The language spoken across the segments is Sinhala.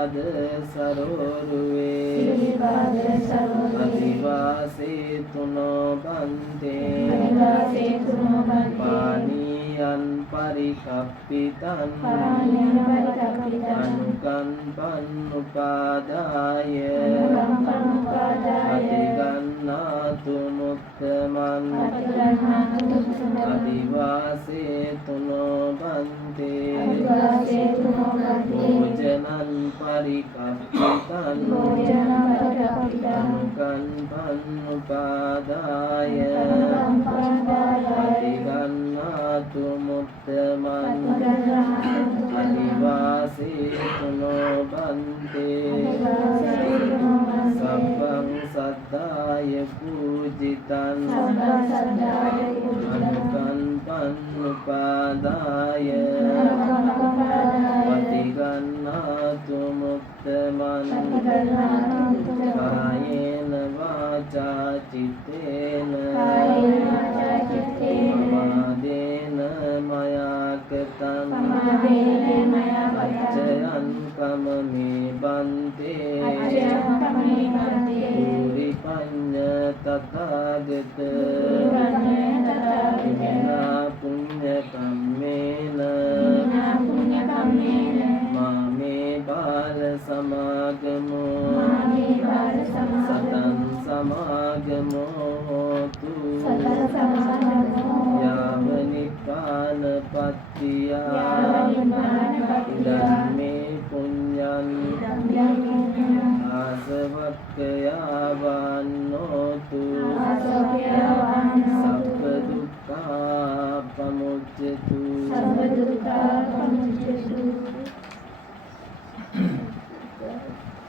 සිරිපාද සරෝරුවේ අදිවාසේ තුනෝ බන්තේ පානියන් පරිකප්පිතන් අනුකම්පන් උපාදාය අතිගන්නාතු මුත්තමන් අදිවාසේ තුනෝ බන්තේ භෝජනං පරිකප්පිතං අනුකම්පං උපාදාය අතිගන්නාතු මුත්තමන් අදිවාසේ තුනෝ බන්තේ සබ්බං සද්ධාය පූජිතං අනුකම්පං උපාදාය පටිගන්නාතු මුත්තමන් කායේන වාචා චිත්තේන සමාදේන මයා කතං අච්චයං කමමේ බන්තේ පුරි පඤ්ඤ තථාගත ඉමිනා පුඤ්ඤ කම්මේන මාමේ බාල සමාගමෝ සතං සමාගමෝ හෝතු යාව නිපාන පත්තියා ධම්මේ පුඤ්ඤං ආසවක්ඛයා වන්නෝතු සබ්බ දුක්ඛා පමුච්ඡතු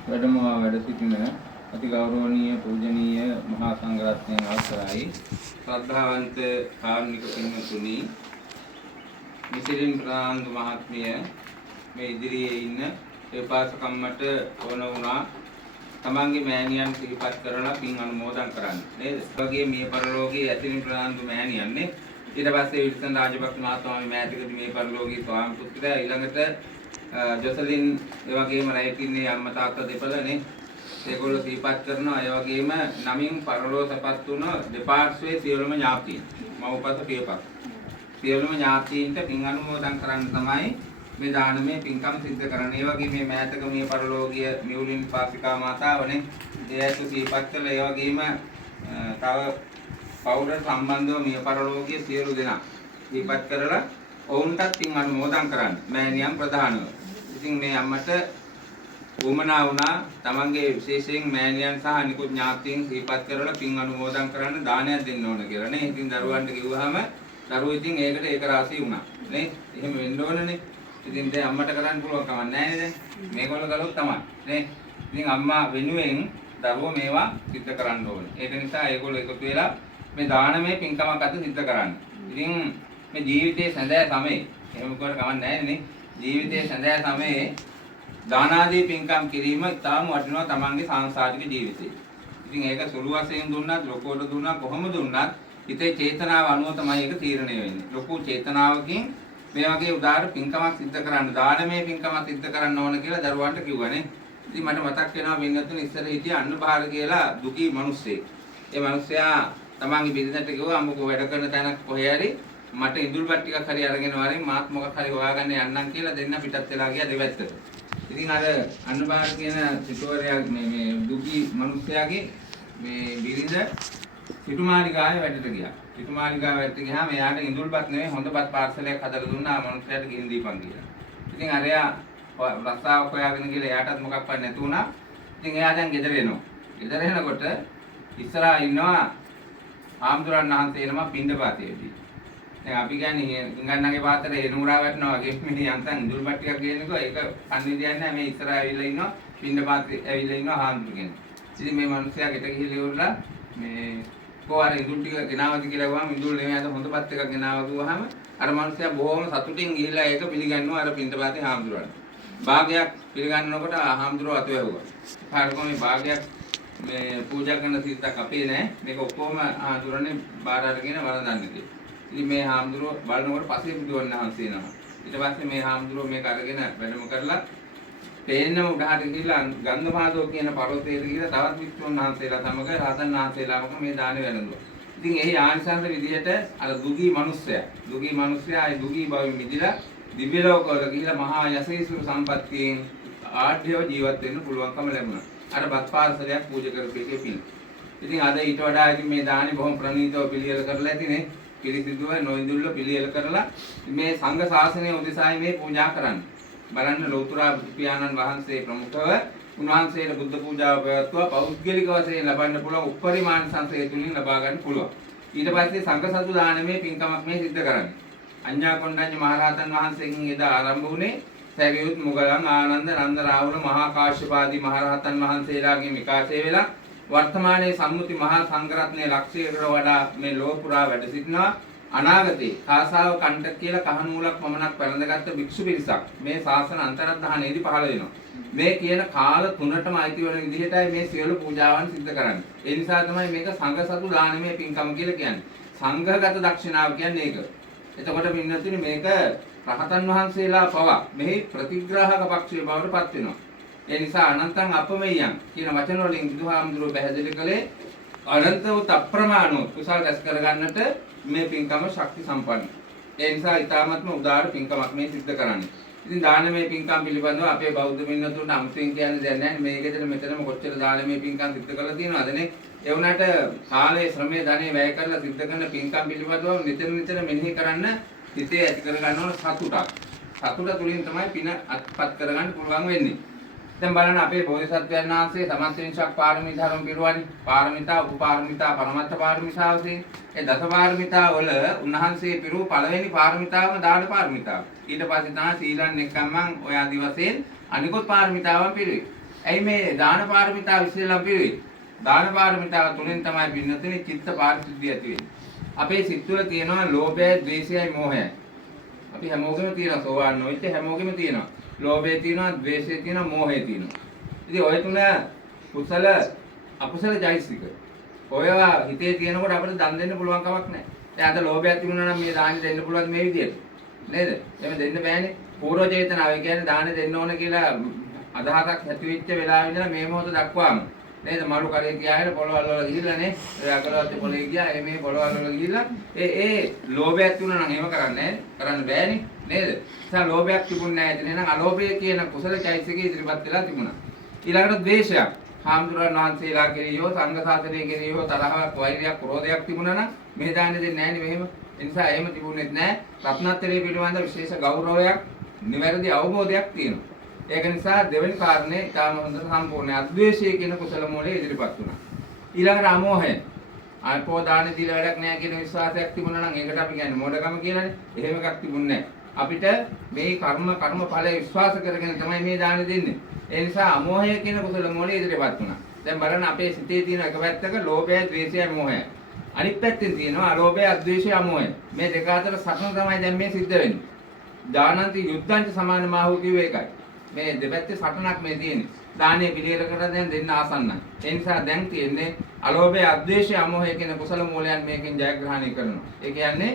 වැඩමවා වැඩ සිටින අති ගෞරවනීය පූජනීය මහා සංඝරත්නයන් අවසරයි ශ්‍රද්ධාවන්ත කාරුණික පින්වතුනි මිසිරින් ප්‍රාන්දු මහත්මිය මේ ඉදිරියේ ඉන්න උපාසකම්මට ඕන වුණා තමන්ගේ මෑණියන් සිහිපත් කරලා පින් අනුමෝදන් කරන්න නේද? වගේ මේ පරලෝකයේ ඇතිරින් ප්‍රාන්දු මෑණියන් නේ. ඊට පස්සේ විල්සන් රාජපක්ෂ මහත්මයා මේ මෑතකදී මේ පරලෝකයේ ස්වාමි පුත්‍රයා ඊළඟට ජොසලින් ඒ වගේම රැයකින්නේ අම්මා තාත්තා දෙපළනේ ඒගොල්ලෝ සිහිපත් කරනවා ඒ වගේම නමින් පරලෝකසපත් වුණ දෙපාර්ශ්වයේ සියලුම ඥාතීන් මව්පස පියපස සියලුම ඥාතීන්ට පින් අනුමෝදන් කරන්න තමයි මේ දානමය පින්කම් සිද්ධ කරන්නේ. ඒ වගේම මේ මෑතක මේ පරලෝකීය මියුලින් පාසිකා මාතාවනේ ඒ ඇතු සිහිපත් කළා. ඒ වගේම තව පෞරට සම්බන්ධව මේ පරලෝකීය සියලු දෙනා සිහිපත් කරලා ඔවුන්ටත් පින් අනුමෝදන් කරන්න. මෑණියන් ප්‍රධානව. ඉතින් මේ අම්මට උමනා වුණා තමන්ගේ විශේෂයෙන් මෑණියන් සහ අනිකුත් ඥාතීන් සිහිපත් කරලා පින් අනුමෝදන් කරන්න දානයක් දෙන්න ඕන කියලා නේ. ඉතින් දරුවන්ට කිව්වහම දරුවෝ ඉතින් ඒකට ඒක රාසී වුණා. නේ? එහෙම වෙන්න ඕනනේ. ඉතින් දැන් අම්මට කරන්න පුළුවන් කමක් නැහැ නේද? මේගොල්ලෝ කළොත් තමයි. නේ? ඉතින් අම්මා වෙනුවෙන් දරුවෝ මේවා සිද්ධ කරන්න ඕනේ. ඒක නිසා ඒගොල්ලෝ එකතු වෙලා මේ දානමය පින්කමක් අද සිද්ධ කරන්න. ඉතින් මේ ජීවිතයේ සැඳෑ සමයේ එහෙම කොට කමක් නැහැ නේ. ජීවිතයේ සැඳෑ සමයේ දානාදී පින්කම් කිරීම ඉතාම වටිනවා තමන්ගේ සංසාරික ජීවිතේ. ඉතින් ඒක සුළු වශයෙන් දුන්නත් ලොකුවට දුන්නත් කොහොම දුන්නත් හිතේ චේතනාව අනුව තමයි ඒක තීරණය වෙන්නේ. ලොකු චේතනාවකින් මේ වගේ උදාාර පින්කමක් සිද්ධ කරන්න දානමය පින්කමක් සිද්ධ කරන්න ඕන කියලා දරුවන්ට කිව්වනේ. ඉතින් මට මතක් වෙනවා වෙනතුනේ ඉස්සර හිටිය අන්නභාර කියලා දුකී මිනිස්සෙක්. ඒ මිනිස්සයා තමන්ගේ බිරිඳට කිව්වා අම්මකෝ වැඩ කරන තැනක් කොහේ හරි මට ඉඳුල්පත් ටිකක් හරි අරගෙන වරින් මාත් මොකක් හරි හොයාගන්න යන්නම් කියලා දෙන්න පිටත් වෙලා ගියා දෙවැත්තට. ඉතින් අර අන්නභාර කියන සිටුවරයා මේ දුකී මිනිස්සයාගේ මේ බිරිඳ සිටුමාලිගාවේ වැඩට ගියා. සිටුමාලිගාව වැඩට ගියාම එයාට ඉඳුල්පත් නෙවෙයි හොඳපත් පාර්සලයක් හදලා දුන්නා ආ මිනිස්සයාට ගිහින් දීපන් කියලා. ඉතින් අරයා රස්සාව හොයාගෙන ගිහලා එයාටත් මොකක්වත් නැතු වුණා. ඉතින් එයා දැන් ගෙදර එනවා. ගෙදර එනකොට ඉස්සරහා ඉන්නවා ආම්දුරන් වහන්සේ නම පින්ඩපාතයේදී. දැන් අපි කියන්නේ ඉංගන්නගේ පාත්‍රේ එනුරා වැටෙනවා වගේ මේ යන්තම් ඉඳුල්පත් ටිකක් ගේනකො ඒක පන්විදියක් නැහැ මේ ඉස්සරහා ඇවිල්ලා ඉන්නවා පින්ඩපාතේ ඇවිල්ලා ඉන්නවා ආම්දුර කෙනෙක්. ඉතින් මේ මිනිස්සයා ගෙට ගිහිල්ලා ඉවරලා මේ කොහාර ඉඳුල් ටික ගෙනාවද කියලා ගුවාම ඉඳුල් නෙමෙයි අද හොඳපත් එකක් ගෙනාවා ගුවාම අර මිනිස්සයා බොහොම සතුටින් ගිහිල්ලා ඒක පිළිගන්නවා අර පින්ඩපාතේ ආම්දුරන්. භාගයක් පිළිගන්නකොට ආම්දුරව අත වැහුවා. පාරකෝ මේ භාගයක් මේ පූජා කරන සිතක් අපේ නෑ මේක ඔක්කොම ආම්දුරනේ බාර අරගෙන වරඳන්නේ. ඉතින් මේ හාමුදුරුවෝ බලනකොට පස්සේ බුදුන් වහන්සේ නම. ඊට පස්සේ මේ හාමුදුරුවෝ මේක අරගෙන වැඩම කරලා පේන්නම උඩහට ගිහිල්ලා ගන්ධමාදෝ කියන පර්වතයට ගිහිල්ලා තවත් වික්ෂුන් වහන්සේලා සමග රහතන් වහන්සේලාම මේ දානෙ වැළඳුවා. ඉතින් එහි ආනිසංස විදිහට අර දුගී මිනිස්සයා ඒ දුගී භවෙ මිදිලා දිව්‍ය ලෝකවල ගිහිලා මහා යසීසුරු සම්පත්තියෙන් ආඩ්‍යව ජීවත් වෙන්න පුළුවන්කම ලැබුණා. අර බත් පාර්සලයක් පූජා කරපු එකේ පින්. ඉතින් අද ඊට වඩා ඉතින් මේ දානි බොහොම ප්‍රණීතව පිළියෙල කරලා ඇතිනේ. පිළිසිදුව නොඉඳුල්ල පිළියෙල කරලා මේ සංඝ ශාසනය උදෙසායි මේ පූජා කරන්නේ. බලන්න ලෞතුරා පියාණන් වහන්සේ ප්‍රමුඛව උන්වහන්සේට බුද්ධ පූජාව පැවැත්වුවා. පෞද්ගලික වශයෙන් ලබන්න පුළුවන් උපරිමාණ සංසය තුලින් ලබා ගන්න පුළුවන්. ඊට පස්සේ සංඝ සතු දානමේ පින්කමක් මේ සිද්ධ කරන්නේ. අඤ්ඤා කොණ්ඩඤ්ඤ මහරහතන් වහන්සේගෙන් එදා ආරම්භ වුණේ සැරියුත් මුගලන් ආනන්ද නන්ද රාහුල මහා කාශ්‍යප ආදී මහරහතන් වහන්සේලාගෙන් විකාශය වෙලා වර්තමානයේ සම්මුති මහා සංඝරත්නයේ ලක්ෂයකට වඩා මේ ලෝක පුරා වැඩ සිටිනවා. අනාගතේ කාසාව කණ්ඩක කියලා කහනූලක් පමණක් වැළඳගත් භික්ෂු පිරිසක් මේ ශාසන අන්තරද්ධානයේදී පහළ වෙනවා. මේ කියන කාල තුනටම අයිති වෙන විදිහටයි මේ සියලු පූජාවන් සිද්ධ කරන්නේ. ඒ නිසා තමයි මේක සංඝ සතු දානමය පින්කම කියලා කියන්නේ. සංඝගත දක්ෂිනාව කියන්නේ ඒක. එතකොට පින්නතුනි මේක රහතන් වහන්සේලා පවා මෙහි ප්‍රතිග්‍රාහක පක්ෂයේ බවට පත් වෙනවා. ඒ නිසා අනන්තං අපමෙයං කියන වචන වලින් බුදුහාමුදුරුවෝ පැහැදිලි කළේ අනන්තව අප්‍රමාණව කුසල රැස් කරගන්නට මේ පින්කම ශක්ති සම්පන්නයි. ඒ නිසා ඊ타ත්ම උදාාර පින්කමක් මේ සිද්ධ කරන්නේ. ඉතින් දානමය පින්කම් පිළිබඳව අපේ බෞද්ධ පින්නතුන්ට අමුතුවෙන් කියන්න දෙයක් නැහැ. මේකෙදෙන මෙතනම කොච්චර දානමය පින්කම් සිද්ධ කරලා තියෙනවදනේ. ඒ වුණාට කාලයේ ශ්‍රමයේ ධනෙ වැය කරලා සිද්ධ කරන පින්කම් පිළිබඳව නිතර මෙනෙහි කරන්න හිතේ ඇති කර ගන්න ඕන සතුටක්. සතුට තුලින් තමයි පින අත්පත් කරගන්න පුළුවන් වෙන්නේ. දැන් බලන්න අපේ බෝධිසත්වයන් වහන්සේ සමස්තවිංශක් පාරමී ධර්ම පිරුවානි. පාරමිතා, උපපාරමිතා, පරමත්ත පාරමිතා වශයෙන් ඒ දස පාරමිතා වල උන්වහන්සේ පිරුව පළවෙනි පාරමිතාවම දාන පාරමිතාව. ඊට පස්සේ තමයි සීලන් එක්කම්මන් ඔය ආදි වශයෙන් අනිකුත් පාරමිතාවන් පිරුවේ. ඇයි මේ දාන පාරමිතාව ඉස්සෙල්ලා පිරුවේ? දාන පාරමිතාව තුලින් තමයි පින්නතුනි චිත්ත පාරිශුද්ධිය ඇති වෙන්නේ. අපේ සිත් තුළ තියෙනවා ලෝභය, ද්වේෂයයි, මෝහයයි. අපි හැමෝගෙම තියෙනවා සෝවාන් නොවිච්ච හැමෝගෙම තියෙනවා. ලෝභය තියෙනවා, ද්වේෂය තියෙනවා, මෝහය තියෙනවා. ඉතින් ඔය තුන කුසල අකුසල චෛතසික. ඔයවා හිතේ තියෙනකොට අපිට දන් දෙන්න පුළුවන් කමක් නැහැ. දැන් අද ලෝභයක් තිබුණා නම් මේ දාන දෙන්න පුළුවන් මේ විදියට. නේද? එහෙම දෙන්න බෑනේ. පූර්ව චේතනාව කියන්නේ දාන දෙන්න ඕන කියලා අදහසක් ඇති වෙච්ච වෙලාවෙ ඉඳලා මේ මොහොත දක්වාම නේද මරු කරේ ගියාගෙන පොළවල් වල ගිහිල්ලා නේ අකලවත් පොළේ ගියා මේ පොළවල් වල ගිහිල්ලා ඒ ලෝභයක් තිබුණා නම් එහෙම කරන්නේ කරන්න බෑනේ නේද? ඒ ලෝභයක් තිබුණේ නැහැ ඉතින් එහෙනම් අලෝභය කියන කුසල චෛතසිකේ ඉදිරිපත් වෙලා තිබුණා. ඊළඟට ද්වේෂයක්. හාමුදුරන් වහන්සේලා කෙරෙහිව සංඝ ශාසනය කෙරෙහිව තරහක් වෛරයක් ක්‍රෝධයක් තිබුණා නම් මේ දාන්න දෙන්නේ නැහැ නේ මෙහෙම. ඒ නිසා එහෙම තිබුණෙත් නැහැ. රත්නත්‍රය පිළිබඳ විශේෂ ගෞරවයක්, නිවැරදි අවබෝධයක් තියෙනවා. ඒක නිසා දෙවෙනි කාරණේ ඊටම හොඳට සම්පූර්ණ අද්වේෂය කියන කුසල මූලයේ ඉදිරිපත් වුණා. ඊළඟට අමෝහය. ආපෝ දාන දීලා වැඩක් නැහැ කියන විශ්වාසයක් තිබුණා නම් ඒකට අපි කියන්නේ මෝඩකම කියලානේ. එහෙම එකක් තිබුණේ නැහැ. අපිට මේ කර්ම ඵලයේ විශ්වාස කරගෙන තමයි මේ දාන දෙන්නේ. ඒ නිසා අමෝහය කියන කුසල මූලයේ ඉදිරිපත් වුණා. දැන් බලන්න අපේ සිතේ තියෙන එක පැත්තක ලෝභය, ද්වේෂය, මෝහය. අනිත් පැත්තෙන් තියෙනවා අලෝභය, අද්වේෂය, අමෝහය. මේ දෙක අතර සටන තමයි දැන් මේ සිද්ධ වෙන්නේ. දානන්ති යුද්ධංච සමානමාහු කිව්වේ ඒකයි. මේ දෙපැත්තේ සටනක් මේ තියෙන්නේ. දානීය පිළියෙල කරලා දැන් දෙන්න ආසන්නයි. ඒ නිසා දැන් තියෙන්නේ අලෝභය, අද්වේෂය, අමෝහය කියන කුසල මූලයන් මේකෙන් ජයග්‍රහණය කරනවා. ඒ කියන්නේ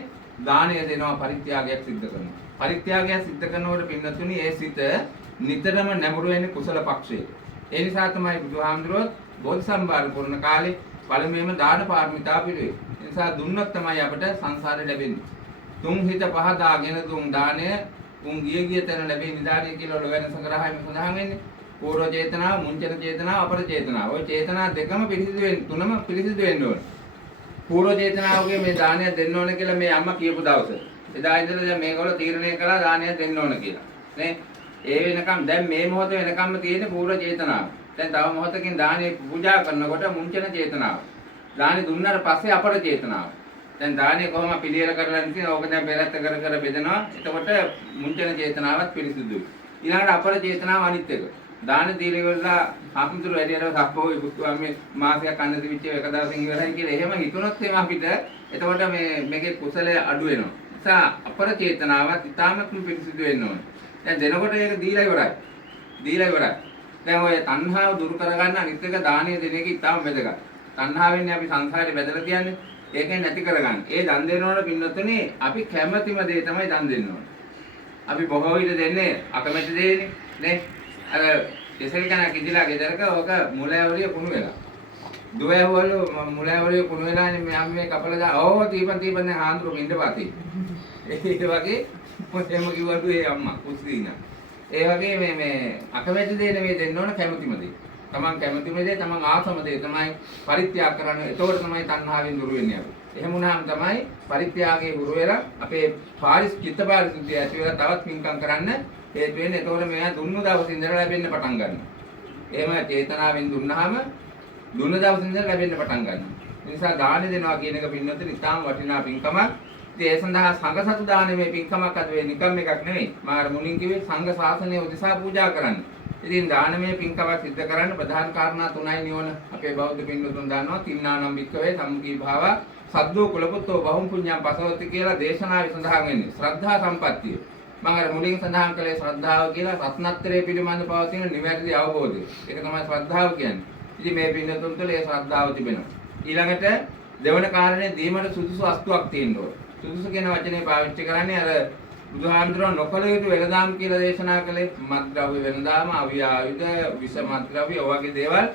දානය දෙනවා, පරිත්‍යාගයක් සිද්ධ කරනවා. පරිත්‍යාගයක් සිද්ධ කරනකොට පින්නතුනි ඒ සිත නිතරම නැඹුරු වෙන්නේ කුසල පක්ෂයේ. ඒ නිසා තමයි බුදුහාමුදුරුවෝ බෝධිසම්භාර පුරණ කාලේ පළමුවෙන්ම දාන පාරමිතා පිළිවෙයි. ඒ නිසා දුන්නොත් තමයි අපිට සංසාරේ ලැබෙන්නේ. තුන් හිත පහදාගෙන දුන් දානය උන් ගිය තැන ලැබෙන නිදානිය කියලා වල වෙන සංග්‍රහයෙන් සඳහන් වෙන්නේ. පූර්ව චේතනාව, මුංචන චේතනාව, අපර චේතනාව. ওই චේතනා දෙකම පිරිසිදු වෙන්න, තුනම පිරිසිදු වෙන්න ඕනේ. පූර්ව චේතනාවගේ මේ දානය දෙන්න ඕන කියලා මේ අම්මා කියපු දවස. එදා ඉඳලා දැන් මේගොල්ලෝ තීරණය කළා දානය දෙන්න ඕන කියලා. නේ? ඒ වෙනකම් දැන් මේ මොහොත වෙනකම්ම තියෙන පූර්ව චේතනාව. දැන් තව මොහොතකින් දානේ පූජා කරනකොට මුංචන චේතනාව. දානේ දුන්නාට පස්සේ අපර චේතනාව. දැන් දානේ කොහොම පිළියෙල කරලා ඉතින් ඕක දැන් පෙරත්ත කර බෙදනවා. එතකොට මුංචන චේතනාවත් පිරිසිදුයි. ඊළඟට අපර චේතනාව අනිත් එක. දාන දීලා ඉවරලා ආපුතුරු වැඩියට සක්කෝයි පුතුවා මේ මාසයක් අන්න දිවිච්ච එක දවසින් ඉවරයි කියලා එහෙම හිතුනොත් එම අපිට එතකොට මේකේ කුසලය අඩු වෙනවා. ඒ නිසා අපර චේතනාවත් ඊටාමත්ම පිරිසිදු වෙන්න ඕනේ. දැන් දෙනකොට ඒක දීලා ඉවරයි. දැන් ඔය තණ්හාව දුරු කරගන්න අනිත් එක දානීය දෙන එක ඊටාම වැදගත්. තණ්හාවෙන්නේ අපි සංසාරේ බැදලා තියන්නේ. ඒකෙන් නැති කරගන්න. ඒ දන් දෙනවන පින්නතුනේ අපි කැමැතිම දේ තමයි දන් දෙන්න ඕනේ. අපි බොහෝ විට දෙන්නේ අකමැති දේනේ නේ. අර ඉතින් කන කිදිලා ගෙදරක ඕක මුලෑවලිය කුණු වෙලා. දුවෑවලු මුලෑවලිය කුණු වෙලානේ මම මේ කපලා දා ඕව තීපන් ආන්දරු ඉඳපාති. ඒ වගේ මොකෙම කිව්වලු ඒ අම්මා කුස්සිනා. ඒ වගේ මේ අකමැති දේ නෙවෙයි දෙන්න ඕන කැමතිම දේ. තමන් කැමතිම දේ තමන් ආසම දේ තමයි පරිත්‍යාග කරන්නේ. ඒතකොට තමයි තණ්හාවෙන් දුර වෙන්නේ අපි. එහෙම වුණාම තමයි පරිත්‍යාගයේ හුරු වෙලා අපේ චිත්ත පාරිශුද්ධිය ඇති වෙලා තවත් පින්කම් කරන්න හේතු වෙන්නේ. ඒතකොට මෙයා දුන්නු දවසේ ඉඳලා ලැබෙන්න පටන් ගන්නවා. එහෙම චේතනාවෙන් දුන්නාම දුන්න දවසේ ඉඳලා ලැබෙන්න පටන් ගන්නවා. ඒ නිසා දාන දෙනවා කියන එක පින්නොත් ඉතාම වටිනා පින්කමක්. ඒ සඳහා සංඝ සතු දානමේ පින්කමක් අද වෙන්නේ නිකම් එකක් නෙවෙයි. මාර මුලින් කිව්වේ සංඝ ශාසනය උදෙසා පූජා කරන්න. ඉතින් දානමය පින්කමක් සිද්ධ කරන්න ප්‍රධාන කාරණා තුනයි නියෝන අපේ බෞද්ධ පින්වතුන් දන්නවා. තින්නානම් වික්කවේ සම්මුඛී භාව සද්දෝ කුලපුත්තෝ බහුම් පුඤ්ඤං පසවති කියලා දේශනාවේ සඳහන් වෙන්නේ. ශ්‍රද්ධා සම්පත්තිය. මම අර මුලින් සඳහන් කළේ ශ්‍රද්ධාව කියලා රත්නත්‍රයේ පිළිබඳ පවතින නිවැරදි අවබෝධය. ඒක තමයි ශ්‍රද්ධාව කියන්නේ. ඉතින් මේ පින්වතුන් තුළ ඒ ශ්‍රද්ධාව තිබෙනවා. ඊළඟට දෙවන කාරණේ දීමට සුදුසු වස්තුවක් තියෙන්න ඕන. සුදුසු කියන වචනේ පාවිච්චි කරන්නේ අර බුදුහාමුදුරුවෝ නොකල යුතු වෙළඳාම් කියලා දේශනා කළේ මත්ද්‍රව්‍ය වෙළඳාම, අව්‍ය ආයුධ, විෂ මත්ද්‍රව්‍ය ඔයගේ දේවල්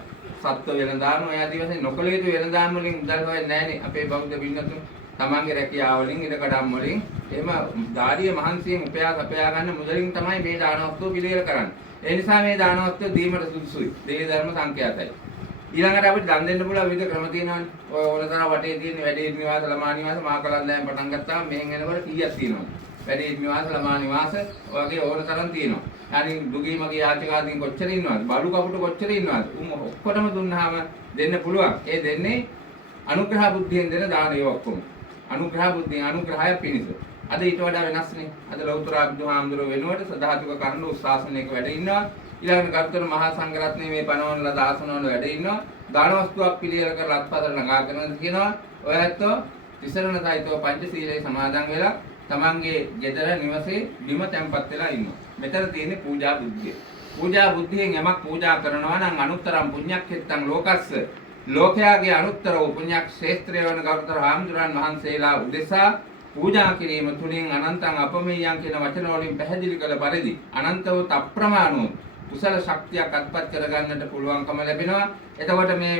සත්ව වෙළඳාම ඔය ආදී වශයෙන් නොකල යුතු වෙළඳාම් වලින් මුදල් හොයන්නේ නැහනේ අපේ බෞද්ධ පින්නතුන්. තමන්ගේ රැකියාව වලින් ඉඩකඩම් වලින් එහෙම ධාරිය මහන්සියෙන් උපයා ගන්න මුදලින් තමයි මේ දානවස්තුව පිළියෙල කරන්නේ. ඒ නිසා මේ දානවස්තුව දීමට සුදුසුයි. දේ ධර්ම සංකේතයි. ඊළඟට අපිට දන් දෙන්න පුළුවන් විවිධ ක්‍රම තියෙනවානේ. ඔය ඕනතරම් වටේ තියෙන වැඩි නිවාස, ළමා නිවාස, මාකලන්දෑන් පටන් ගත්තාම මෙහෙන් එනකොට කීයක් තියෙනවද? වැඩි නිවාස, ළමා නිවාස වගේ ඕනතරම් තියෙනවා. අනිත් දුගී මගේ යාචකාදීන් කොච්චර ඉන්නවද? බලු කපුට කොච්චර ඉන්නවද? ඔක්කොටම දුන්නාම දෙන්න පුළුවන්. ඒ දෙන්නේ අනුග්‍රහ බුද්ධියෙන් දෙන දානය ඔක්කොම. අනුග්‍රහ බුද්ධියෙන් අනුග්‍රහය පිණිස. අද ඊට වඩා වෙනස්නේ. අද ලෞතර බුදුහාමුදුරුවෝ වෙනුවට සදාතුක කරුණු ශාසනයක වැඩ ඉන්නවා. ඊළඟට ගරුතර මහා සංඝරත්නයේ මේ පනවන ලද ආසනවල වැඩ ඉන්නවා. දාන වස්තුවක් පිළියෙල කරලා අත්පතර ළඟා කරනවා කියනවා. ඔය ඇත්තෝ තිසරණ සහිතව පංචශීලයේ සමාදන් වෙලා තමන්ගේ ගෙදර නිවසේ බිම තැන්පත් වෙලා ඉන්නවා. මෙතන තියෙන්නේ පූජා බුද්ධිය. පූජා බුද්ධියෙන් යමක් පූජා කරනවා නම් අනුත්තරම් පුඤ්ඤක්ඛෙත්තං ලෝකස්ස ලෝකයාගේ අනුත්තර වූ පුණ්‍යක් ක්ෂේත්‍රය වන ගරුතර හාමුදුරන් වහන්සේලා උදෙසා පූජා කිරීම තුළින් අනන්තං අපමෙයං කියන වචන වලින් පැහැදිලි කළ පරිදි අනන්ත වූ අප්‍රමාණ කුසල ශක්තියක් අත්පත් කරගන්නට පුළුවන්කම ලැබෙනවා. එතකොට මේ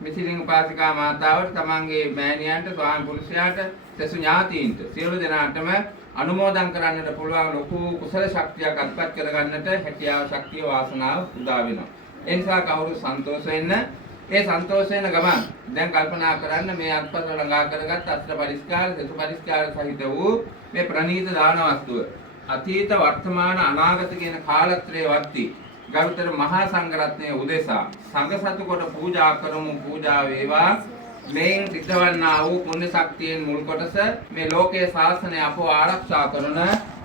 මිසිලින් උපාසිකා මාතාවට තමන්ගේ මෑණියන්ට ස්වාමි පුරුෂයාට සසු ඥාතීන්ට සියලු දෙනාටම අනුමෝදන් කරන්නට පුළුවන් ලොකු කුසල ශක්තියක් අත්පත් කරගන්නට හැකියාව ශක්තිය වාසනාව උදා වෙනවා. ඒ නිසා කවුරු සන්තෝෂ වෙන්න ඒ සන්තෝෂ වෙන ගමන් දැන් කල්පනා කරන්න මේ අත්පත් ළඟා කරගත් අත්‍ර පරිස්කාර සසු පරිස්කාර සහිත වූ මේ ප්‍රණීත දාන වස්තුව අතීත වර්තමාන අනාගත කියන කාලත්‍රයේ වර්ති ගරුතර මහා සංඝරත්නයේ උදෙසා සංඝ සතු කොට පූජා කරමු. පූජා වේවා. මේන් සිද්ධවන්නා වූ පුණ්‍ය ශක්තියෙන් මුල් කොටස මේ ලෝකයේ ශාසනය අපව ආරක්ෂා කරන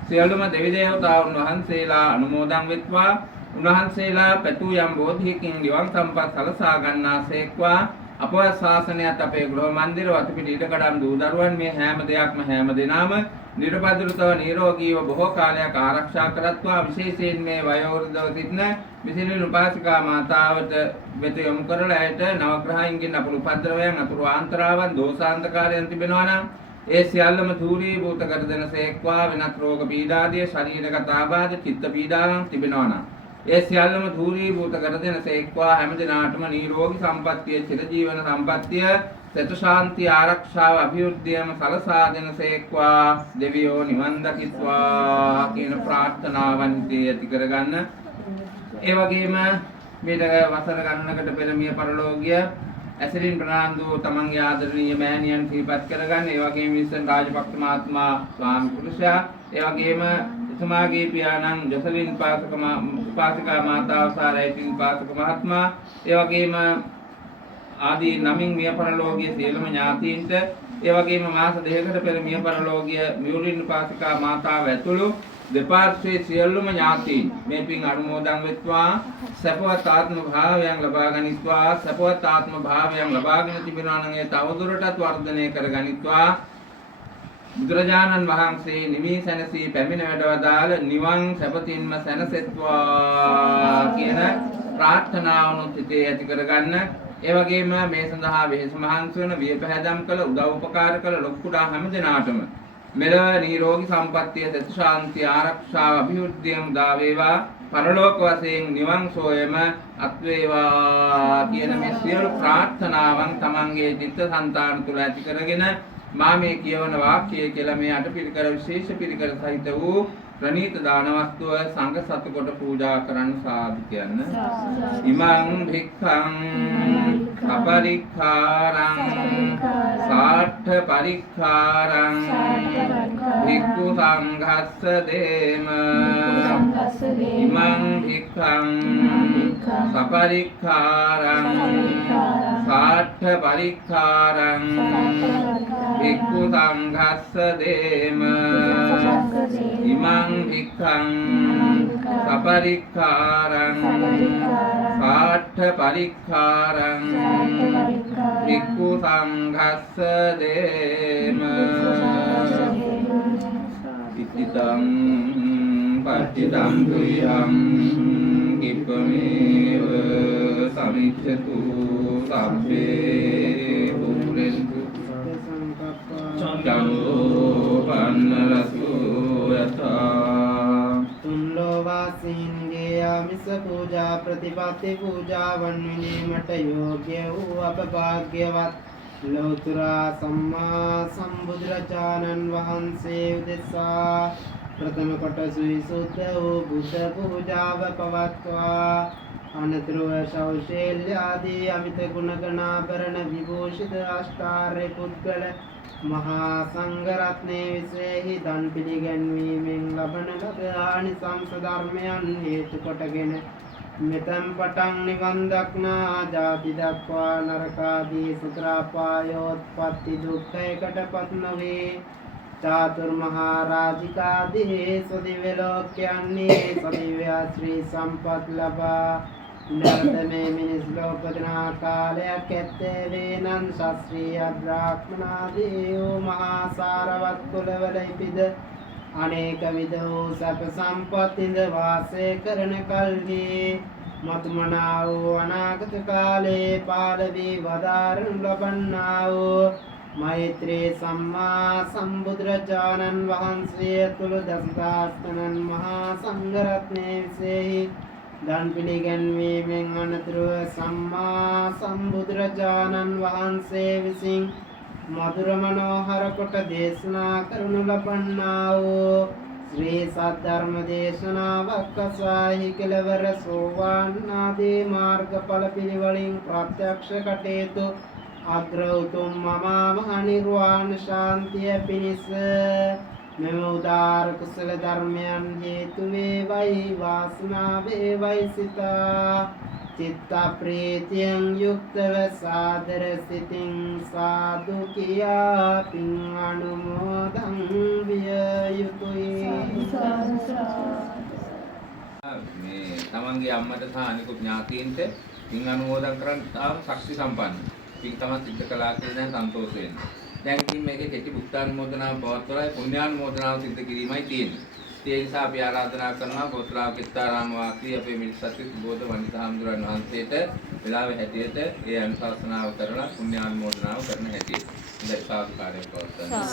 සියලුම දෙවි දේවතාවුන් වහන්සේලා අනුමෝදන් වෙත්වා. උන්වහන්සේලා පැතු යම් බෝධියකින් නිවන් සම්පත් සලසා ගන්නාසේක්වා. අපවත් ශාසනයත් අපේ ගෘහ මන්දිර වතුපිට ඉඩකඩම් දූ දරුවන් මේ හැම දෙයක්ම හැම දිනම නිර්පද්‍රුතව නිරෝගීව බොහෝ කාලයක් ආරක්ෂා කරත්වා. විශේෂයෙන් මේ වයෝවෘද්ධව සිටින මිසිලින් උපාසිකා මාතාවට වෙත යොමු කරලා ඇයට නවග්‍රහයන්ගෙන් අපුරු උපද්‍රවයන් අතුරු ආන්තරාවන් දෝෂාන්තකාරයන් තිබෙනවා නම් ඒ සියල්ලම ධූරීභූත කර දෙනසේක්වා. වෙනත් රෝග පීඩාදී ශරීරගත ආබාධ චිත්ත පීඩාවන් තිබෙනවා නම් ඒ සියල්ලම ධූරීභූත කර දෙනසේක්වා. හැම දිනාටම නිරෝගී සම්පන්නිය චිරජීවන සම්පන්නිය සතු ශාන්ති ආරක්ෂාව අභිවෘද්ධියම සලසා දෙනසේක්වා. දෙවියෝ නිවන් දකිත්වා කියන ප්‍රාර්ථනාවන් ඇති කරගන්න. ඒ වගේම මේට වසර ගණනකට පෙර මිය පරලෝකීය ඇසිරින් ප්‍රනාන්දු තමන්ගේ ආදරණීය මෑණියන් සිහිපත් කරගන්න. ඒ වගේම වින්සන් රාජපක්ෂ මහත්මයා ස්වාමි පුරුෂයා, ඒ වගේම එතුමාගේ පියාණන් ජොසලින් උපාසිකා මාතාව සහ රයිටින් උපාසක මහත්මයා, ඒ වගේම ආදී නමින් මිය පරලෝකීය සියලුම ඥාතීන්ට, ඒ වගේම මාස දෙකකට පෙර මිය පරලෝකීය මියුරින් උපාසිකා මාතාව ඇතුළු දෙපාර්ශ්වයේ සියලුම ඥාතීන් මේ පින් අනුමෝදන් වෙත්වා. සපවත් ආත්ම භාවයන් ලබා ගනිත්වා. සපවත් ආත්ම භාවයන් ලබාගෙන තිබෙනවා නම් ඒ තවදුරටත් වර්ධනය කර ගනිත්වා. බුදුරජාණන් වහන්සේ නිමී සැනසී පැමිණ වැඩවදාළ නිවන් සැපතින්ම සැනසෙත්වා කියන ප්‍රාර්ථනාවනුත් හිතේ ඇති කරගන්න. ඒ වගේම මේ සඳහා වෙහෙස මහන්සි වන වියපැහැදම් කළ උදව් උපකාර කළ ලොක්කුඩා හැම දෙනාටම මෙලොව නිරෝගී සම්පන්නිය සතු ශාන්ති ආරක්ෂාව අභිවෘද්ධියම දා වේවා. පරලෝක වශයෙන් නිවන් සෝයම අත් වේවා කියන මේ සියලු ප්‍රාර්ථනාවන් තමන්ගේ චිත්තසංතාන තුළ ඇති කරගෙන මා මේ කියවන වාක්‍යය කියලා මේ අටපිරිකර විශේෂ පිරිකර සහිත වූ ප්‍රණීත දාන වස්තුව සංඝ සතු කොට පූජා කරන්න සාදු කියන්න. ඉමං භික්ඛං අපරික්ඛාරං සාඨ පරික්ඛාරං භික්ඛු සංඝස්ස දේම ඉමං භික්ඛං සපරික්ඛාරං සාඨ පරික්ඛාරං භික්ඛු සංඝස්ස දේම ඉමං භික්ඛං සපරික්ඛාරං සාඨ පරික්ඛාරං භික්ඛු සංඝස්ස දේම ඉතිතං පච්චිදං තුයං කිප්පමේව සමිච්ඡතු සබ්බේ පුරෙන්තු චන්දෝ පන්නරසෝ යතා තුන්ලෝ වාසීන්ගේ ආමිස පූජා ප්‍රතිපත්ති පූජාවන් විනීමට යෝග්‍ය වූ අපභාග්‍යවත් ලෞතුරා සම්මා සම්බුදුරජාණන් වහන්සේ උදෙසා ප්‍රථම කොටසුයි සුද්ධ වූ බුද්ධ පූජාව පවත්වා අනතුරුව ශෞශේල්‍ය ආදී අමිත ගුණගණාභරණ විභූෂිත අෂ්ටාර්ය පුද්ගල මහා සංඝ රත්නයේ විශේෂයි දන් පිළිගැන්වීමෙන් ලබන ලද ආනිසංස ධර්මයන් හේතු කොටගෙන මෙතෙන් පටන් නිවන් දක්නා ජාති දක්වා නරකාදී සතරපායෝත්පත්ති දුක්ඛයකටපත් නොවේ. චාතුර් මහා රාජිකාදී සදිව්‍ය ලෝකයන්හි සදිව්‍ය ශ්‍රී සම්පත් ලබා නර්තමේ මිනිස් ලෝකදනා කාලයක් ඇත්තේ වේනන් ශාස්ත්‍රීය බ්‍රාහ්මනාදී මහා සාරවත් කුලවල ඉපිද අනේක විද වූ සැප සම්පත්තිද වාසය කරන කල්හි මතුමනා වූ අනාගත කාලේ පාලවී වදාරනු ලබන්නා වූ මෛත්‍රී සම්මා සම්බුදුරජාණන් වහන්සේ තුළු දසදහස්කණන් මහා සංඝ රත්නයේ විශේෂයි දන් පිළිගැන්වීමෙන් අනතුරුව සම්මා සම්බුදුරජාණන් වහන්සේ විසින් මధుර මනෝහර කොට දේශනා කරනු ලබන්නා වූ ශ්‍රී සද්ධර්ම දේශනාවක් අසාහි කෙළවර සෝවාන් ආදී මාර්ගඵල පිළිවෙලින් ප්‍රත්‍යක්ෂ කටයුතු අග්‍ර උතුම් මම නිර්වාණ ශාන්තිය පිණිස මෙම උදාර කුසල ධර්මයන් හේතු වේවයි වාසනාව වේවයි සිතා චිත්ත ප්‍රීතියෙන් යුක්තව සාදර සිතින් සාදු කියා පින් අනුමෝදන් විය යුතුයි. මේ තමන්ගේ අම්මට සහ අනිකුත් ඥාතීන්ට පින් අනුමෝදන් කරන්න තාම ශක්ති සම්පන්න. පින් තමයි සිද්ධ කළා කියලා දැන් සන්තෝෂ වෙන්න. දැන් ඉතින් මේකේ කෙටි බුද්ධානුමෝදනාව පවත්වලා පුණ්‍යානුමෝදනාව සිද්ධ කිරීමයි තියෙන්නේ. ඒ නිසා අපි ආරාධනා කරනවා ගෝත්‍රාව කිත්තාරාම වාසී අපේ මිනිස්සුත් බෝධ වන්දිතාම්දුරන් වහන්සේට වෙලාවෙ හැටියට ඒ අනුශාසනාව කරලා පුණ්‍යානුමෝදනාව කරන හැටියට ඉඳලා සාදුකාරයක් පවත්වනවා.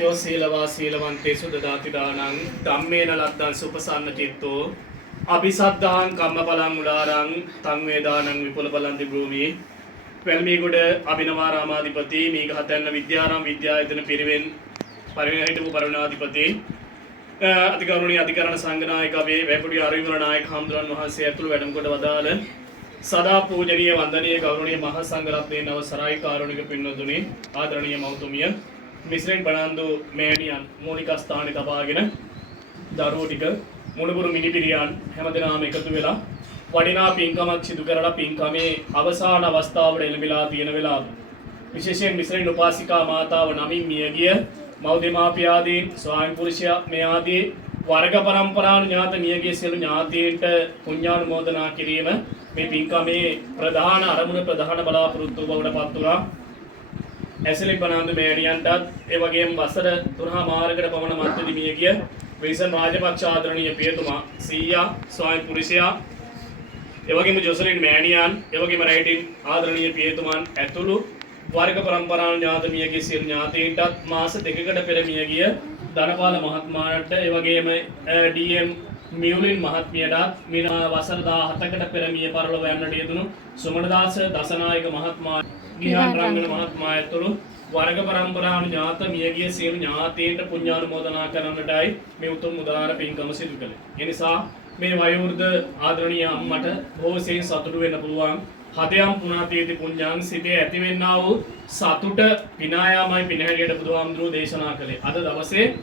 යෝ සීලවා සීලවන්තේසු දදාති දානං ධම්මේන ලද්දං සුපසන්න චිත්තෝ අபிසද්ධාං කම්මපලං මුලාරං තං වේදානං විපුල බලං දිබ්‍රූමි වැල්මීගොඩ අභිනවාරාමාධිපති මීගහතැන්න විද්‍යාරාම විද්‍යායතන පිරිවෙන් පරිවර්තන පරිවර්තනාධිපති අධිකරණීය අධිකරණ සංඝනායක වේපුඩිය අරිවිමල නායක හඳුරන් වහන්සේ ඇතුළු වැඩම කොට වදාළ සදා පූජනීය වන්දනීය ගෞරවනීය මහා සංඝ රත්නයේ නවසරයි කාරුණික පින්වතුනි ආදරණීය මෞතුමිය මිස්රෙන් බණන්දු මෑණියන් මූලික ස්ථානයේ තබාගෙන දරුවෝ ටික මුණුබුරු මිනිපිරියන් හැමදෙනාම එකතු වෙලා වඩිනා පින්කමක් සිදු කරලා පින්කමේ අවසාන අවස්ථාවට එළඹලා තියෙන වෙලාව විශේෂයෙන් මිස්රෙන් උපාසිකා මාතාව නමින් මියගිය මෞදෙමාපියාදීන් ස්වාමි පුරුෂයා මේ ආදී වර්ග පරම්පරාණු ඥාත මියගිය සියලු ඥාතීන්ට පුණ්‍යානුමෝදනා කිරීම මේ පින්කමේ ප්‍රධාන අරමුණ ප්‍රධාන බලාපොරොත්තු බවට පත් වුණා. ඇසලි පනාන්දු මෑණියන්ටත් ඒ වගේම වසර 3මාරකට පමණ මත්තේදී මියගිය විල්සන් රාජපක්ෂ ආදරණීය පියතුමා සීයා ස්වාමි පුරුෂයා ඒ වගේම ජොසලින් මෑණියන් ඒ වගේම රයිටින් ආදරණීය පියතුමන් ඇතුළු වර්ග පරම්පරාණු ඥාත මියගිය සියලු ඥාතීන්ටත් මාස 2කට පෙර මියගිය ධනපාල මහත්මයාට ඒ වගේම ඩී.එම්. මියුලින් මහත්මියටත් මින වසර 17කට පෙර මිය පරලොව යන්නට යෙදුණු සුමනදාස දසනායක මහත්මයා ගිහාන් රංගන මහත්මයා ඇතුළු වර්ග පරම්පරාණු ඥාත මියගිය සියලු ඥාතීන්ට පුණ්‍යානුමෝදනා කරන්නටයි මේ උතුම් උදාර පින්කම සිදු කළේ. ඒ නිසා මේ වයෝවෘද්ධ ආදරණීය අම්මට බොහෝසෙයින් සතුටු වෙන්න පුළුවන්. හදයම් පුණාතීති පුඤ්ඤාං සිතේ ඇතිවෙන්නා වූ සතුට විනායාමයි පිනහැලියට බුදුහාමුදුරුවෝ දේශනා කළේ. අද දවසේ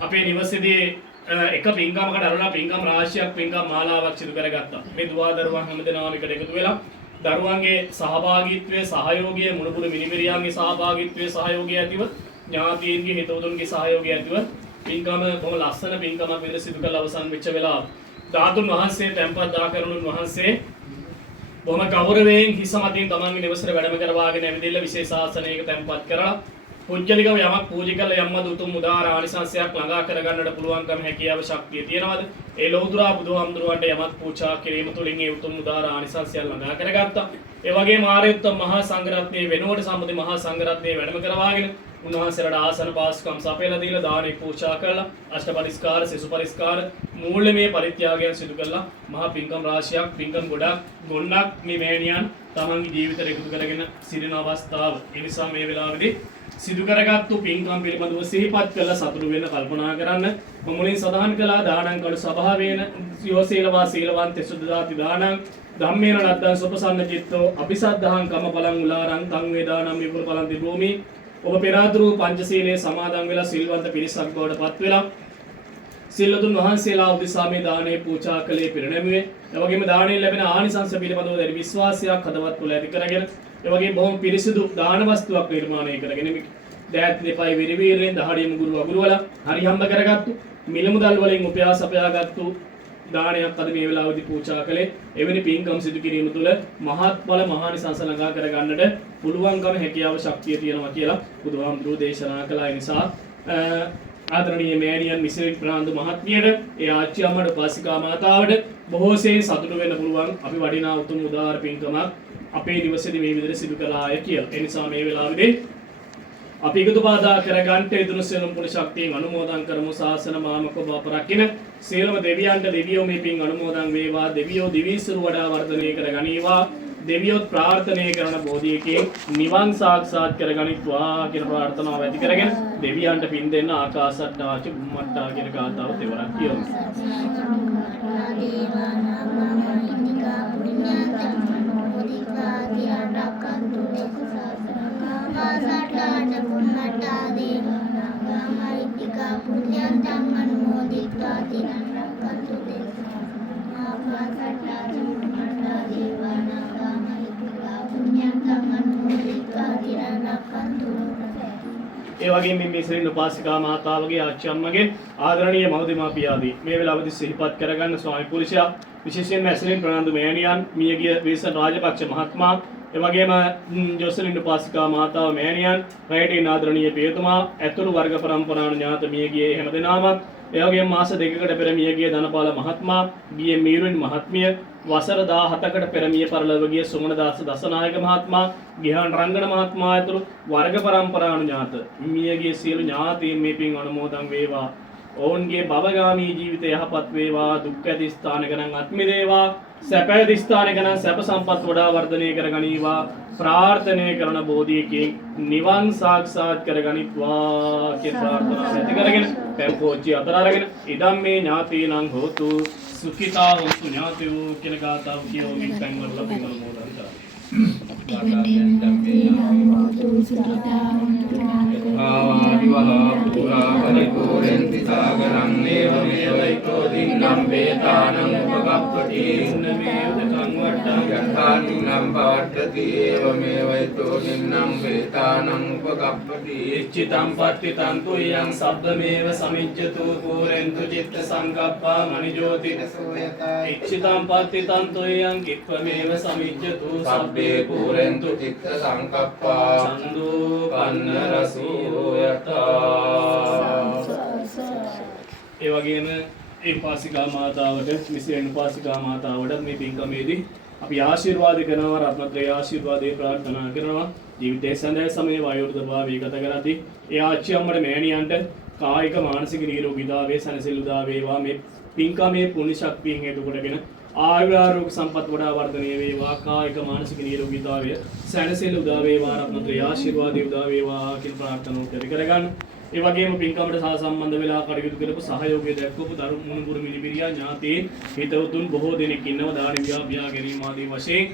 අපේ නිවසේදී එක පින්කමකට අරලා පින්කම් රාශියක් පින්කම් මාලාවක් සිදු කරගත්තා. මේ දුවා දරුවන් හැමදෙනාම එකට එකතු වෙලා දරුවන්ගේ සහභාගීත්වයේ සහයෝගය මුණුපුරු මිනිබිරියන්ගේ සහභාගීත්වයේ සහයෝගය ඇතිව ඥාතීන්ගේ හිතවතුන්ගේ සහයෝගය ඇතිව පින්කම බොහොම ලස්සන පින්කමක් විදිහට සිදු කරලා අවසන් වෙච්ච වෙලාව ධාතුන් වහන්සේ tempත් දාකරණුන් වහන්සේ බොහොම ගෞරවයෙන් හිස මතින් තමන්ගේ නිවසට වැඩම කරවාගෙන ඇවිදilla විශේෂ ආසනයක tempත් කරලා පුජ්‍යලිකව යමක් පූජිකල යම්මද උතුම් උදාාර ආනිසංසයක් ළඟා කරගන්නට පුළුවන්කම හැකියාව ශක්තිය තියෙනවද? ඒ ලෞතුරා බුදුහාමුදුරුවන්ට යමක් පූජා කිරීම තුළින් ඒ උතුම් උදාාර ආනිසංසයක් ළඟා කරගත්තා. ඒ වගේම ආර්යුත්තම මහා සංඝරත්නයේ වෙනුවට සම්බුද්ධ මහා සංඝරත්නයේ වැඩම කරවාගෙන උන්වහන්සේලාට ආසන පාස්කම් සපයලා දීලා දානෙ පූජා කරලා අෂ්ටපරිස්කාර සිසු පරිස්කාර මූල්‍යමය පරිත්‍යාගයන් සිදු කළා. මහා පින්කම් රාශියක් පින්කම් ගොඩක් මේ මෑණියන් තමන්ගේ ජීවිතයට එකතු කරගෙන සිටින අවස්ථාව. ඒ නිසා මේ වෙලාවේදී සිදු කරගත්තු පින්කම් පිළිබඳව සිහිපත් කරලා සතුටු වෙන්න කල්පනා කරන්න. මම මුලින් සඳහන් කළා දානං කඩු ස්වභාවයෙන් යෝසීලවා සීලවන්ත සුද්ධදාති දානං ධම්මේන ලද්දං සුපසන්න චිත්තෝ අபிසද්ධහං කමපලං උලාරං තං වේදානම් විපුල පලං දිභූමි. ඔබ පෙරාතුරු පංචශීලයේ සමාදන් වෙලා සිල්වන්ත පිරිසක් බවට පත් වෙලා සිල්ලතුන් වහන්සේලා උදෙසා මේ දානය පූජා කළේ පිරිනැමුවේ. ඒ වගේම දාණයෙන් ලැබෙන ආනිසංස පිළිබඳව දැඩි විශ්වාසයක් හදවත් තුළ ඇති කරගෙන ඒ වගේම බොහොම පිරිසිදු දාන වස්තුවක් නිර්මාණය කරගෙන දෑත් දෙපයි විරිවීරෙන් දහඩිය මුගුරු වගුරු වල හරි හම්බ කරගත්තු මිල මුදල් වලින් උපයා සපයාගත්තු දානයක් අද මේ වෙලාවේදී පූජා කළේ. එවැනි පින්කම් සිදු කිරීම තුළ මහත්ඵල මහානිසංස ළඟා කර ගන්නට පුළුවන්කම හැකියාව ශක්තිය තියෙනවා කියලා බුදුහාමුදුරුවෝ දේශනා කළා. ඒ නිසා ආදරණීය මෑණියන් මිසිරින් ප්‍රාන්දු මහත්මියට ඒ ආච්චි අම්මට උපාසිකා මාතාවට බොහෝසෙයින් සතුටු වෙන්න පුළුවන් අපි වටිනා උතුම් උදාාර පින්කමක් අපේ නිවසේදී මේ විදිහට සිදු කළාය කියලා. ඒ නිසා මේ වෙලාවේදී අපි එකතු බාධා කරගන්නට යෙදුණු සියලුම පුණ්‍ය ශක්තියෙන් අනුමෝදන් කරමු. ශාසන මාමක ඔබ අප රකින්න සියලුම දෙවියන්ට දෙවියෝ මේ පින් අනුමෝදන් වේවා. දෙවියෝ දිවිසිරු වඩා වර්ධනය කරගනීවා. දෙවියෝ ප්‍රාර්ථනා කරන බෝධියකින් නිවන් සාක්ෂාත් කරගනිත්වා කියන ප්‍රාර්ථනාව ඇති කරගෙන දෙවියන්ට පින් දෙන්න ආකාශට්ටා චුම්මට්ටා කියන ගාථාව තෙවරක් කියමු. ඒ වගේම මේ ශ්‍රී උපාසිකා මාතාවගේ ආච්චි අම්මගේ ආදරණීය මව්දෙමාපියාදී මේ වෙලාවදී සිහිපත් කරගන්න ස්වාමි පුරුෂයා විශේෂයෙන්ම ඇසලින් ප්‍රනාන්දු මෑණියන් මියගිය විල්සන් රාජපක්ෂ මහත්මයා ඒ වගේම ජොසලින් උපාසිකා මාතාව මෑණියන් රයිටින් ආදරණීය පියතුමා ඇතුළු වර්ග පරම්පරාණු ඥාත මියගිය හැමදෙනාම ඒ වගේම මාස දෙකකට පෙර මියගිය ධනපාල මහත්මයා ගියේ මීරුන් මහත්මිය වසර 17කට පෙර මිය පරලොව ගිය සුමනදාස දසනායක මහත්මයා ගිහාන් රංගන මහත්මයා ඇතුළු වර්ග පරම්පරාණු ඥාත මියගිය සියලු ඥාතීන් මේ පින් අනුමෝදන් වේවා. ඔවුන්ගේ භවගාමී ජීවිතය යහපත් වේවා. දුක් ඇති ස්ථානක නම් අත් මිදේවා. සැප ඇති ස්ථානක නම් සැප සම්පත් වඩා වර්ධනය කරගනීවා. ප්‍රාර්ථනා කරන බෝධියකින් නිවන් සාක්ෂාත් කරගනිත්වා කියන ප්‍රාර්ථනාව ඇති කරගෙන පෙම්පෝච්චි අතර අරගෙන ඉදම් මේ ඥාතීනං හෝතු සුඛිතා හොන්තු ඥාතයෝ කියන ගාථාව කියවමින් පැන්වල පින් අනුමෝදන් කරා. ආදිවලාපුරාපරිපූර්ණති සාගරං නේවමේවයිකෝ දින්නම් වේතානං උපගප්පටි නමේවදකං වට්ටං යථානිනම් පවට්ටති ඒවමේවයිකෝ දින්නම් වේතානං උපගප්පටි ඉච්ඡිතං පට්ඨිතං තුයං සබ්බමේව සමිච්ඡතු පූරෙන්තු චිත්ත සංකප්පා මනිජෝතින සෝයතා ඉච්ඡිතං පට්ඨිතං තුයං කිප්පමේව සමිච්ඡතු සබ්බේ පූරෙන්තු චිත්ත සංකප්පා චන්දෝ කන්න රසෝ යතා. ඒ වගේම ඒ උපාසිකා මාතාවට මිසිරෙන් උපාසිකා මාතාවට මේ පින්කමේදී අපි ආශිර්වාද කරනවා. රත්නත්‍රය ආශිර්වාදේ ප්‍රාර්ථනා කරනවා. ජීවිතයේ සඳහා සමයේ වයෝවෘද්ධභාවය ගත කරති. ඒ ආච්චි අම්මට මෑණියන්ට කායික මානසික නිරෝගීතාවයේ සැනසෙල්ලුදා වේවා. මේ පින්කමේ පුණ්‍ය ශක්තියෙන් හේතු කොටගෙන ආයුරාරෝග්‍ය සම්පත් වඩා වර්ධනය වේවා කායික මානසික නිරෝගීතාවය සැනසෙල්ල උදා වේවා රත්නත්‍රය ආශිර්වාදය උදා වේවා කියලා ප්‍රාර්ථනා කරගන්න. ඒ වගේම පින්කමට සහ සම්බන්ධ වෙලා කටයුතු කරපු සහයෝගය දක්වපු දරු මුණුබුරු මිනිබිරියා ඥාතීන් හිතවතුන් බොහෝ දෙනෙක් ඉන්නවා දාන ව්‍යාප්‍යා ගැනීම ආදී වශයෙන්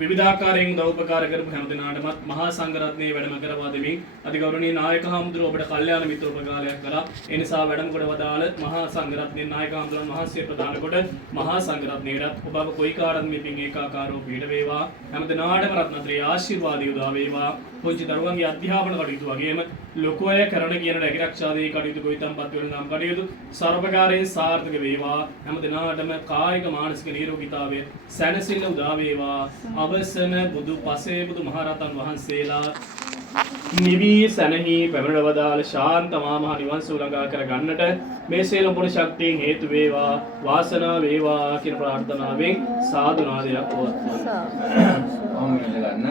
විවිධාකාරයෙන් උදව්පකාර කරපු හැම දෙනාටමත් මහා සංඝරත්නයේ වැඩම කරවා දෙමින් අතිගෞරවනීය නායක හාමුදුරුවෝ ඔබට කල්යාණ මිත්‍ර උපකාරයක් කළා. ඒ නිසා වැඩම කොට වදාළ මහා සංඝරත්නයේ නායක හාමුදුරුවන් වහන්සේ ප්‍රදාන කොට මහා සංඝරත්නයේට ඔබ කොයි කාටත් මේ පින් ඒකාකාරව පීඩ වේවා. හැම දෙනාටම රත්නත්‍රයේ ආශිර්වාදය උදා වේවා. පුංචි දරුවන්ගේ අධ්‍යාපන කටයුතු වගේම ලොකු අය කරන කියන රැකිරක්ෂාදී කටයුතු ගොවිතැන්පත් වෙන නම් කටයුතු සර්වකාරයෙන් සාර්ථක වේවා. හැම දිනාටම කායික මානසික නිරෝගීතාවය සැනසෙල්ල උදා වේවා. අවසන බුදු පසේ බුදු මහරහතන් වහන්සේලා නිවි සැනහි පැමිණවදාළ ශාන්ත මහා නිවන් සුව ළඟා කර ගන්නට මේ සීල පුණ්‍ය ශක්තියෙන් හේතු වේවා වාසනාව වේවා කියන ප්‍රාර්ථනාවෙන් සාදු නාදයක් පවත්වනවා. ඕම් ගන්න.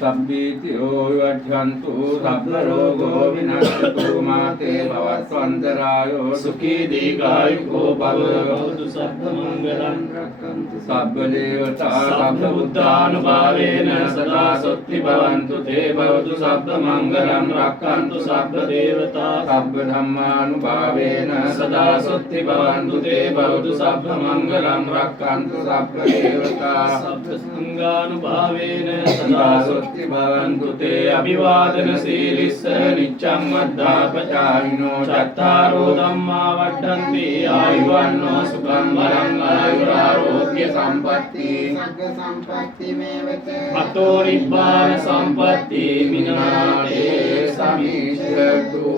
සබ්බීතියෝ විවජ්ජන්තු සබ්බ රෝගෝ විනශ්‍යතු මාතේ භවත්වන්තරායෝ සුඛී දීඝායුකෝ භව භවතු සබ්බ මංගලං රක්ඛන්තු සබ්බ දේවතා සබ්බ බුද්ධානුභාවේන සදා සොත්ති භවන්තු තේ භවතු සබ්බ මංගලං රක්ඛන්තු සබ්බ දේවතා සබ්බ ධම්මානුභාවේන සදා සොත්ති භවන්තු තේ භවතු සබ්බ මංගලං රක්ඛන්තු සබ්බ දේවතා සබ්බ සංඝානුභාවේන සදා සොත්ති භවන්තු තේ අභිවාදන සීලිස්ස නිච්ඡං වද්ධාපචායිනෝ චත්තාරෝ ධම්මා වඩ්ඩන්ති ආයුවන්නෝ සුඛං බලං ආයුරාෝග්‍ය සම්පatti සග්ග සම්පatti මේවත අතෝ නිබ්බාන සම්පatti මිනාතේ සමිච්ඡතු